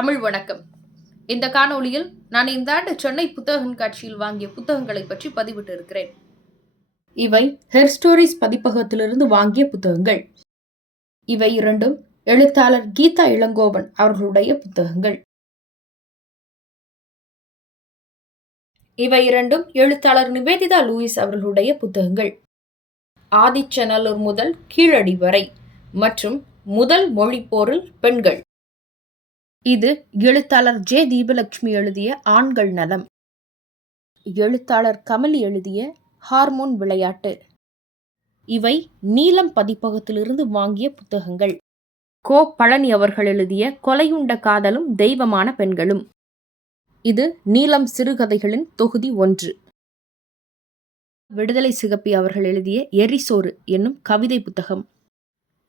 தமிழ் வணக்கம். இந்த காணொளியில் நான் இந்த ஆண்டு சென்னை புத்தக கண்காட்சியில் வாங்கிய புத்தகங்களை பற்றி பதிவிட்டு இருக்கிறேன் இவை ஹெர் ஸ்டோரிஸ் பதிப்பகத்திலிருந்து வாங்கிய புத்தகங்கள். இவை இரண்டும் எழுத்தாளர் கீதா இளங்கோவன் அவர்களுடைய புத்தகங்கள். இவை இரண்டும் எழுத்தாளர் நிவேதிதா லூயிஸ் அவர்களுடைய புத்தகங்கள். ஆதிச்சநல்லூர் முதல் கீழடி வரை மற்றும் முதல் மொழிப்போரில் பெண்கள். இது எழுத்தாளர் ஜே தீபலட்சுமி எழுதிய ஆண்கள் நலம். எழுத்தாளர் கமலி எழுதிய ஹார்மோன் விளையாட்டு. இவை நீலம் பதிப்பகத்திலிருந்து வாங்கிய புத்தகங்கள். கோ பழனி அவர்கள் எழுதிய கொலையுண்ட காதலும் தெய்வமான பெண்களும். இது நீலம் சிறுகதைகளின் தொகுதி ஒன்று. விடுதலை சிகப்பி அவர்கள் எழுதிய எரிசோறு என்னும் கவிதை புத்தகம்.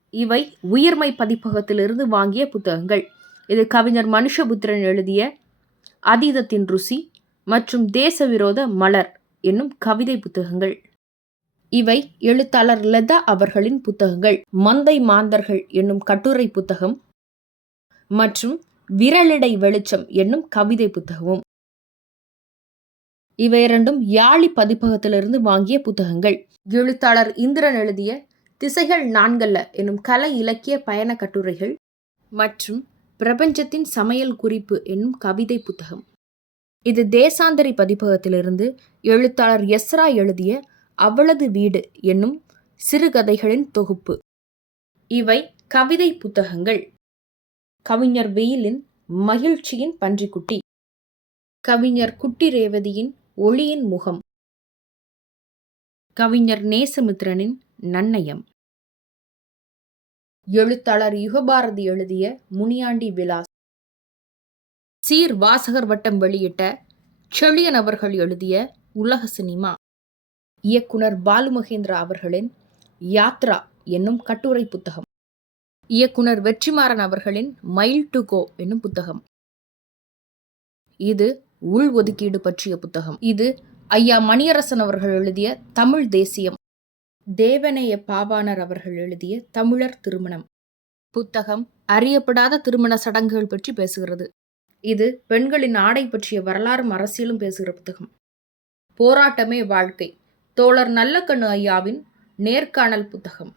இவை உயிர்மை பதிப்பகத்திலிருந்து வாங்கிய புத்தகங்கள். இது கவிஞர் மனுஷபுத்திரன் எழுதிய அதீதத்தின் ருசி மற்றும் தேசவிரோத மலர் என்னும் கவிதை புத்தகங்கள். இவை எழுத்தாளர் லதா அவர்களின் புத்தகங்கள். மந்தை மாந்தர்கள் என்னும் கட்டுரை புத்தகம் மற்றும் விரலிடை வெளிச்சம் என்னும் கவிதை புத்தகமும். இவை இரண்டும் யாழி பதிப்பகத்திலிருந்து வாங்கிய புத்தகங்கள். எழுத்தாளர் இந்திரன் எழுதிய திசைகள் நான்கல்ல எனும் கலை இலக்கிய பயண கட்டுரைகள் மற்றும் பிரபஞ்சத்தின் சமையல் குறிப்பு என்னும் கவிதை புத்தகம். இது தேசாந்தரி பதிப்பகத்திலிருந்து எழுத்தாளர் எஸ்ரா எழுதிய அவளது வீடு என்னும் சிறுகதைகளின் தொகுப்பு. இவை கவிதை புத்தகங்கள். கவிஞர் வெயிலின் மகிழ்ச்சியின் பன்றிக்குட்டி. கவிஞர் குட்டி ரேவதியின் ஒளியின் முகம். கவிஞர் நேசமித்ரனின் நன்னயம். எழுத்தாளர் யுகபாரதி எழுதிய முனியாண்டி விலாஸ். சீர் வாசகர் வட்டம் வெளியிட்ட செழியன் அவர்கள் எழுதிய உலக சினிமா. இயக்குனர் பாலுமகேந்திரா அவர்களின் யாத்ரா என்னும் கட்டுரை புத்தகம். இயக்குனர் வெற்றிமாறன் அவர்களின் மைல் டு கோ என்னும் புத்தகம். இது உள் ஒதுக்கீடு பற்றிய புத்தகம். இது ஐயா மணியரசன் அவர்கள் எழுதிய தமிழ் தேசியம். தேவனைய பாவாணர் அவர்கள் எழுதிய தமிழர் திருமணம். புத்தகம் அறியப்படாத திருமண சடங்குகள் பற்றி பேசுகிறது. இது பெண்களின் ஆடை பற்றிய வரலாறும் அரசியலும் பேசுகிற புத்தகம். போராட்டமே வாழ்க்கை. தோழர் நல்லக்கண்ணு ஐயாவின் நேர்காணல் புத்தகம்.